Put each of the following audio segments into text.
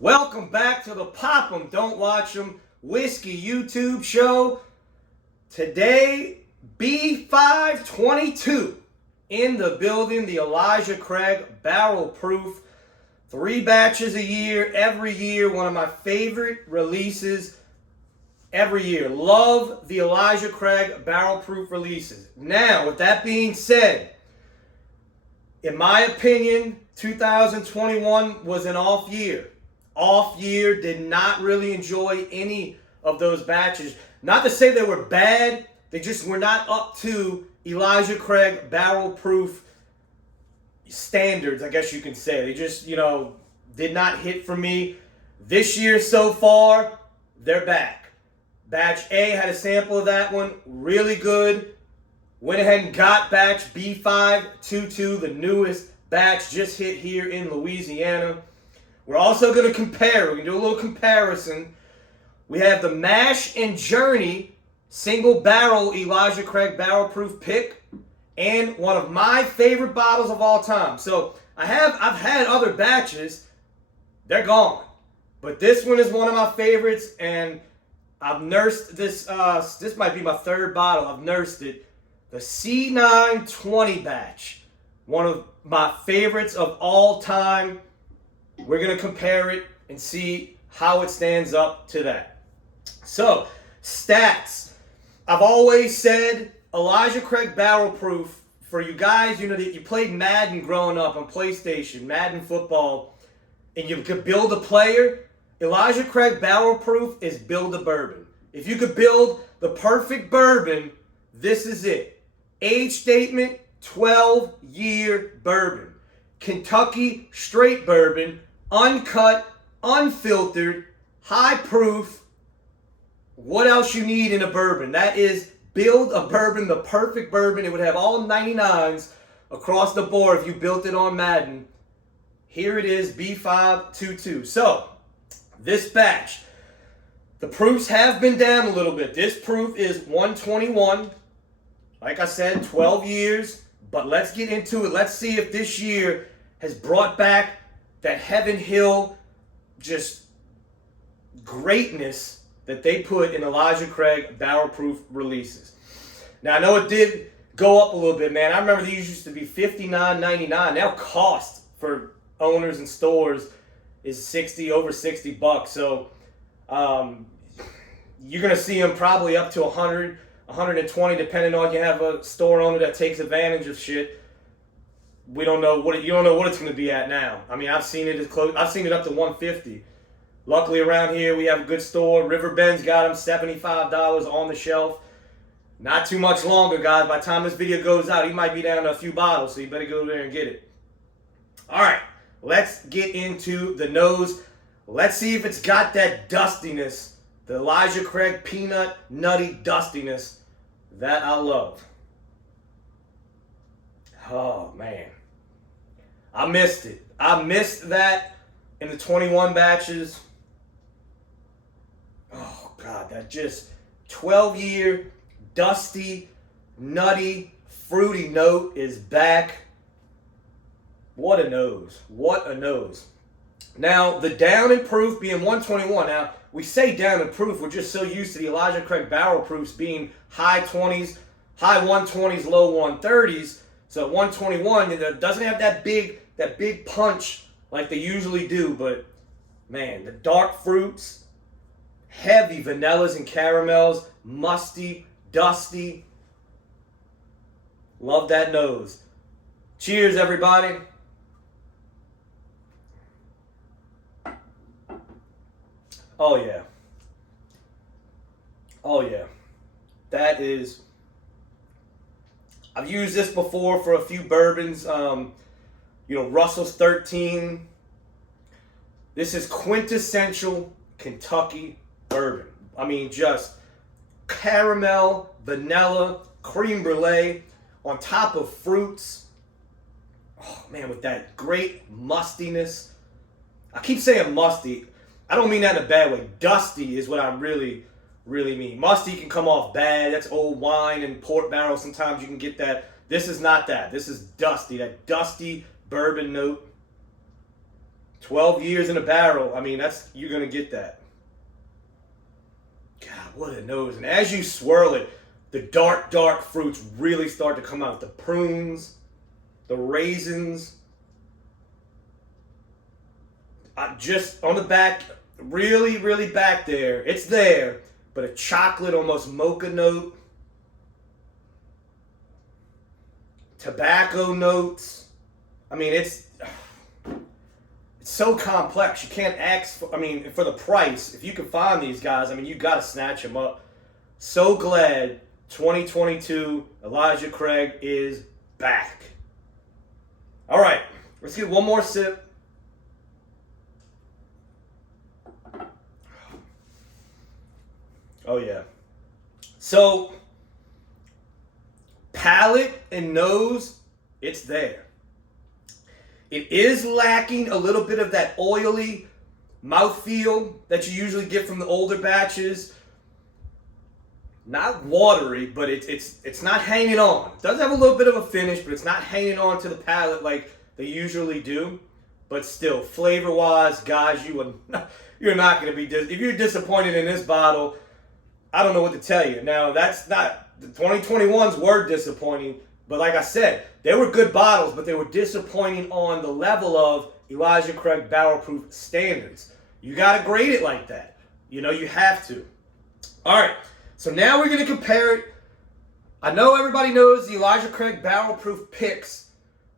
Welcome back to the Pop 'em, Don't Watch 'em Whiskey YouTube show. Today, B522 in the building, the Elijah Craig Barrel Proof. 3 batches a year, every year. One of my favorite releases every year. Love the Elijah Craig Barrel Proof releases. Now, with that being said, in my opinion, 2021 was an off year. Did not really enjoy any of those batches. Not to say they were bad, they just were not up to Elijah Craig Barrel Proof standards, I guess you can say. They just, did not hit for me. This year so far, they're back. Batch A had a sample of that one, really good. Went ahead and got batch B522, the newest batch, just hit here in Louisiana. We're also going to compare. We're going to do a little comparison. We have the Mash and Journey single barrel Elijah Craig Barrel Proof pick and one of my favorite bottles of all time. So I've had other batches. They're gone. But this one is one of my favorites, and I've nursed this. This might be my 3rd bottle. I've nursed it. The C920 batch. One of my favorites of all time. We're going to compare it and see how it stands up to that. So, stats. I've always said Elijah Craig Barrel Proof, for you guys, that you played Madden growing up on PlayStation, Madden football, and you could build a player, Elijah Craig Barrel Proof is build a bourbon. If you could build the perfect bourbon, this is it. Age statement, 12-year bourbon. Kentucky straight bourbon, uncut, unfiltered, high proof. What else you need in a bourbon? That is build a bourbon, the perfect bourbon. It would have all 99s across the board if you built it on Madden. Here it is, B522. So, this batch, the proofs have been down a little bit. This proof is 121. Like I said, 12 years. But let's get into it. Let's see if this year has brought back that Heaven Hill just greatness that they put in Elijah Craig Barrel Proof releases. Now, I know it did go up a little bit, man. I remember these used to be $59.99. Now cost for owners and stores is over $60. So you're going to see them probably up to 100, 120, depending on you have a store owner that takes advantage of shit. You don't know what it's going to be at now. I mean, I've seen it up to 150. Luckily around here we have a good store. River Bend's got them $75 on the shelf. Not too much longer, guys. By the time this video goes out, he might be down to a few bottles, so you better go there and get it. All right, let's get into the nose. Let's see if it's got that dustiness, the Elijah Craig peanut nutty dustiness that I love. Oh, man. I missed it. I missed that in the 21 batches. Oh, God, that just 12-year, dusty, nutty, fruity note is back. What a nose. What a nose. Now, the down in proof being 121. Now, we say down in proof. We're just so used to the Elijah Craig Barrel Proofs being high 20s, high 120s, low 130s. So at 121, it doesn't have that big punch like they usually do. But, man, the dark fruits, heavy vanillas and caramels, musty, dusty. Love that nose. Cheers, everybody. Oh, yeah. Oh, yeah. That is... I've used this before for a few bourbons. Russell's 13. This is quintessential Kentucky bourbon. I mean, just caramel, vanilla, creme brulee on top of fruits. Oh, man, with that great mustiness. I keep saying musty. I don't mean that in a bad way. Dusty is what I really mean. Musty can come off bad. That's old wine and port barrel. Sometimes you can get that. This is not that. This is dusty. That dusty bourbon note. 12 years in a barrel. I mean, you're going to get that. God, what a nose. And as you swirl it, the dark fruits really start to come out. The prunes, the raisins. Just on the back, really back there. It's there, but a chocolate, almost mocha note. Tobacco notes. I mean, it's so complex. You can't ask for, for the price. If you can find these guys, you got to snatch them up. So glad 2022 Elijah Craig is back. All right, let's get one more sip. Oh, yeah. So, palate and nose, it's there. It is lacking a little bit of that oily mouthfeel that you usually get from the older batches. Not watery, but it's not hanging on. It does have a little bit of a finish, but it's not hanging on to the palate like they usually do. But still, flavor-wise, guys, you're not going to be if you're disappointed in this bottle, I don't know what to tell you. Now, that's not, the 2021s were disappointing, but like I said, they were good bottles, but they were disappointing on the level of Elijah Craig barrel proof standards. You got to grade it like that. You have to. All right, so now we're going to compare it. I know everybody knows the Elijah Craig barrel proof picks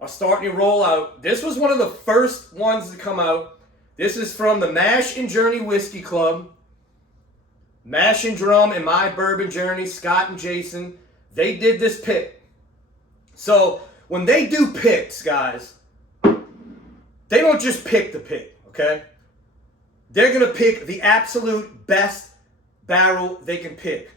are starting to roll out. This was one of the first ones to come out. This is from the Mash and Journey Whiskey Club. Mash and Drum and My Bourbon Journey, Scott and Jason, they did this pick. So when they do picks, guys, they don't just pick the pick, okay? They're going to pick the absolute best barrel they can pick.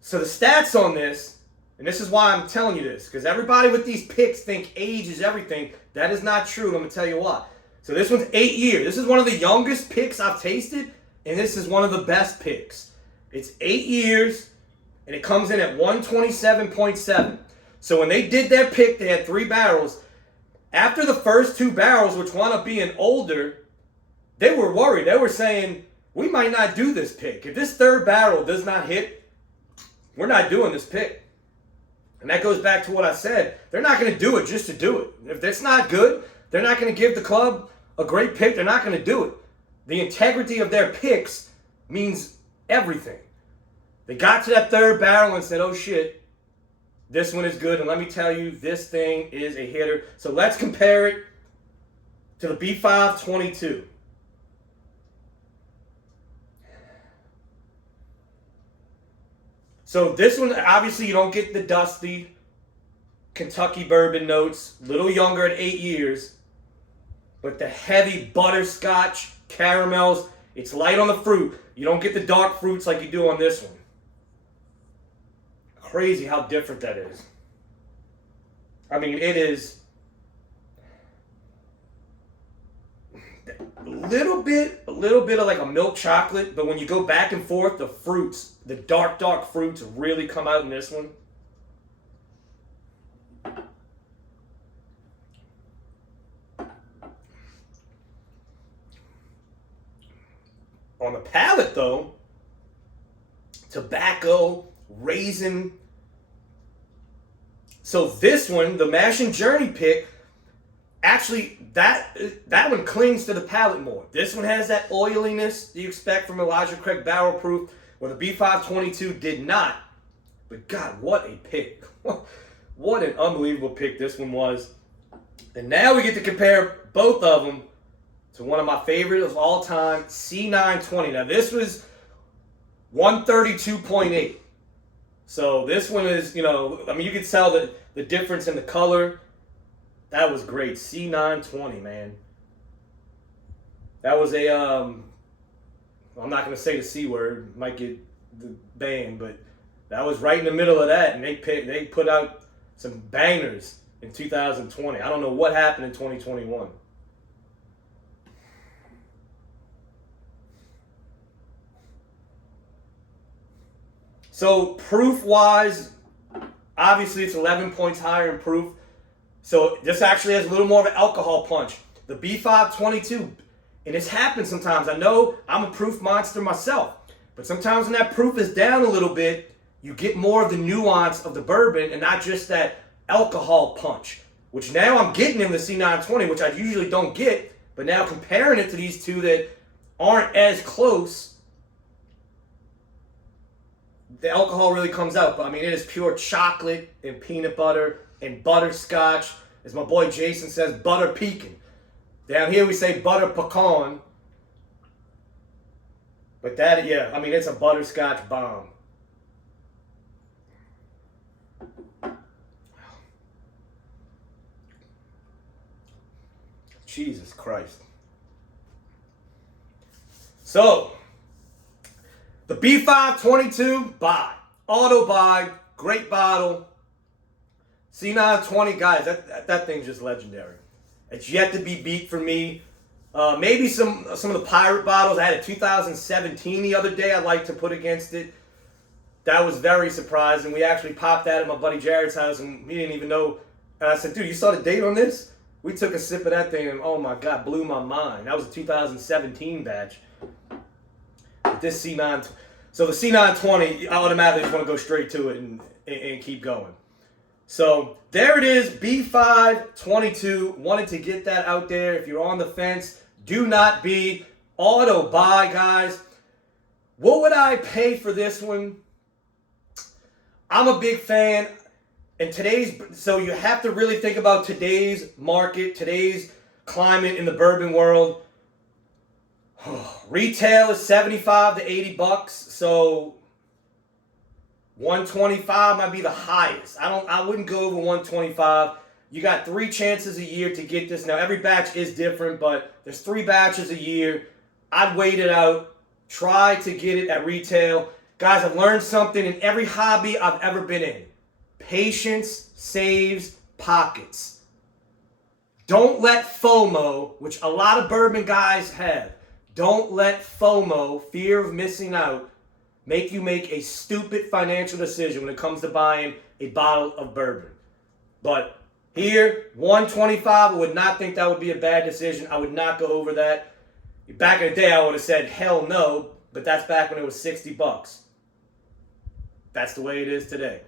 So the stats on this, and this is why I'm telling you this, because everybody with these picks think age is everything. That is not true. Let me tell you why. So this one's 8 years. This is one of the youngest picks I've tasted. And this is one of the best picks. It's 8 years, and it comes in at 127.7. So when they did their pick, they had 3 barrels. After the first 2 barrels, which wound up being older, they were worried. They were saying, we might not do this pick. If this 3rd barrel does not hit, we're not doing this pick. And that goes back to what I said. They're not going to do it just to do it. If it's not good, they're not going to give the club a great pick. They're not going to do it. The integrity of their picks means everything. They got to that 3rd barrel and said, oh shit, this one is good. And let me tell you, this thing is a hitter. So let's compare it to the B522. So this one, obviously you don't get the dusty Kentucky bourbon notes. Little younger at 8 years. But the heavy butterscotch caramels, it's light on the fruit. You don't get the dark fruits like you do on this one. Crazy how different that is. It is a little bit of like a milk chocolate, but when you go back and forth, the fruits, the dark fruits really come out in this one. On the palate, though, tobacco, raisin. So this one, the Mash and Journey pick, actually, that one clings to the palate more. This one has that oiliness that you expect from Elijah Craig barrel proof, where the B522 did not. But God, what a pick. What an unbelievable pick this one was. And now we get to compare both of them to one of my favorites of all time, C920. Now this was 132.8. So this one is, you can tell the difference in the color. That was great. C920, man. That was a, I'm not going to say the C word, might get banned, but that was right in the middle of that, and they put out some bangers in 2020. I don't know what happened in 2021. So proof-wise, obviously it's 11 points higher in proof. So this actually has a little more of an alcohol punch. The B522 And it's happened sometimes. I know I'm a proof monster myself. But sometimes when that proof is down a little bit, you get more of the nuance of the bourbon and not just that alcohol punch. Which now I'm getting in the C920, which I usually don't get. But now comparing it to these two that aren't as close, the alcohol really comes out. But I mean, it is pure chocolate and peanut butter and butterscotch. As my boy Jason says, butter pecan. Down here we say butter pecan. But that, yeah, I mean, it's a butterscotch bomb. Jesus Christ. So, the B522, buy. Auto buy, great bottle. C920, guys, that thing's just legendary. It's yet to be beat for me. Maybe some of the Pirate bottles. I had a 2017 the other day I'd like to put against it. That was very surprising. We actually popped that at my buddy Jared's house, and he didn't even know. And I said, dude, you saw the date on this? We took a sip of that thing, and oh my God, blew my mind. That was a 2017 batch. But this C9, so the C920, I automatically just want to go straight to it and keep going. So there it is, B522. Wanted to get that out there. If you're on the fence, do not be. Auto buy, guys. What would I pay for this one? I'm a big fan. And so you have to really think about today's market, today's climate in the bourbon world. Retail is 75 to 80 bucks, so 125 might be the highest. I wouldn't go over 125. You got 3 chances a year to get this. Now, every batch is different, but there's 3 batches a year. I'd wait it out. Try to get it at retail. Guys, I've learned something in every hobby I've ever been in. Patience saves pockets. Don't let FOMO, which a lot of bourbon guys have, don't let FOMO, fear of missing out, make you make a stupid financial decision when it comes to buying a bottle of bourbon. But here, 125, I would not think that would be a bad decision. I would not go over that. Back in the day, I would have said, hell no, but that's back when it was 60 bucks. That's the way it is today.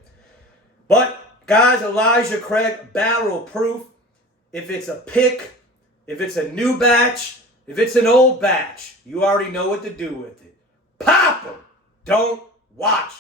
But, guys, Elijah Craig, barrel proof. If it's a pick, if it's a new batch, if it's an old batch, you already know what to do with it. Pop them. Don't watch.